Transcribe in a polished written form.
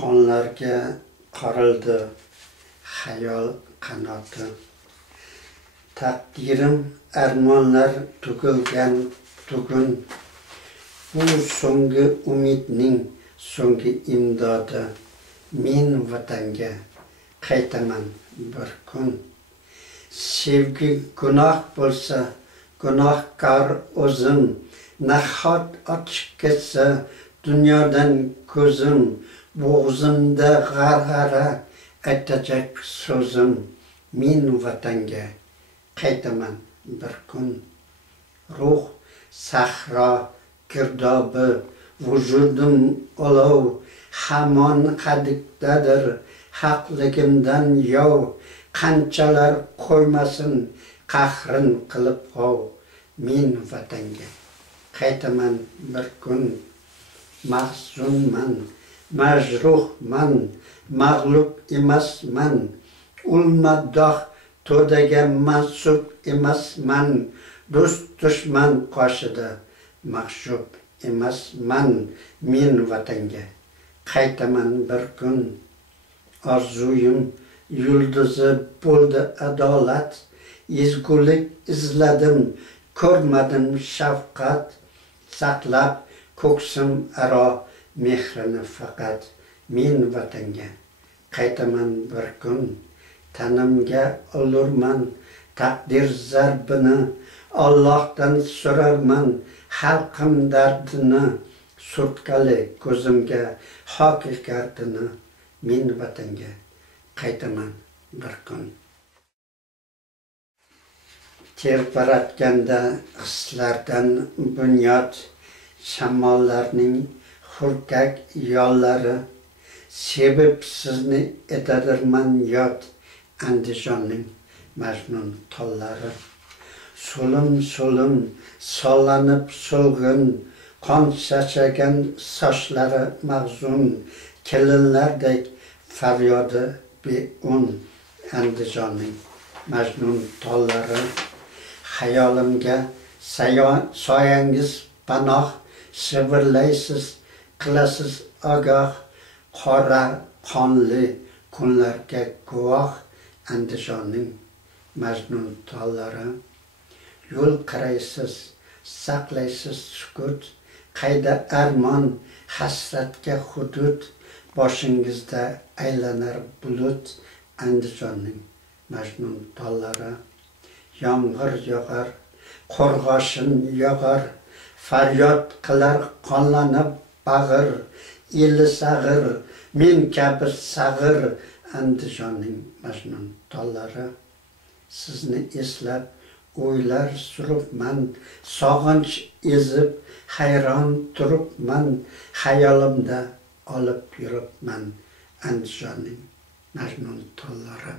qonlarga qarildi xayol qanoti. Taqdirim armonlar tugilgan tugun, bu so'nggi umidning so'nggi imdodi. Men vatanga qaytaman bir kun. Sevgi gunoh bo'lsa, gunohkor o'zim, nahot ochib ketsa dunyodan ko'zim, bo'g'zimda g'arg'ara aytajak so'zim. Men vatanga qaytaman bir kun. Ruh sahro girdobi, vujudim olov, hamon qadikdadir haqligimdan yov. Qanchalar qo'ymasin qahrin qilib g'ov. Men vatanga qaytaman bir kun. Mahzunman, majruhman, mag'lub emasman, ulmadoh to'daga mansub emasman, do'st dushman qoshida mahshub emasman. Men vatanga qaytaman bir kun. Orzuyim yulduzi bo'ldi adolat, ezgulik izladim, ko'rmadim shafqat, saqlab ko'ksim aro mehrini faqat. Men vatanga qaytaman bir kun. Tanimga olurman taqdir zarbini, Allohdan so'rarman xalqim dardini, surtqali ko'zimga haqiqatini. Men vatanga qaytaman bir kun. Terparatganda hislardan bunyod, shamollarning hurkak yollari, sevib sizni etadirman yod, Andijonning majnun tollari. So'lim sollanib so'lg'in, qon sachagan sochlari mag'zun, kelinlardek faryodi beun, Andijonning majnun tollari. Xayolimga soyangiz panoh, shivirlaysiz, qilasiz ogoh, qora qonli kunlarga guvoh, Andijonning majnun tollari. Yo'l qaraysiz, saqlaysiz sukut, qayda armon, hasratga hudud, boshingizda aylanar bulut, Andijonning majnun tollari. Yomg'ir yog'ar, qo'rg'oshin yog'ar, faryod qilar qonlanib bag'ir, eli sag'ir, men kabi sag'ir, Andijonning majnun tollari. Sizni eslab o'ylar suribman, sog'inch ezib hayron turibman, xayolimda olib yuribman, Andijonning majnun tollari.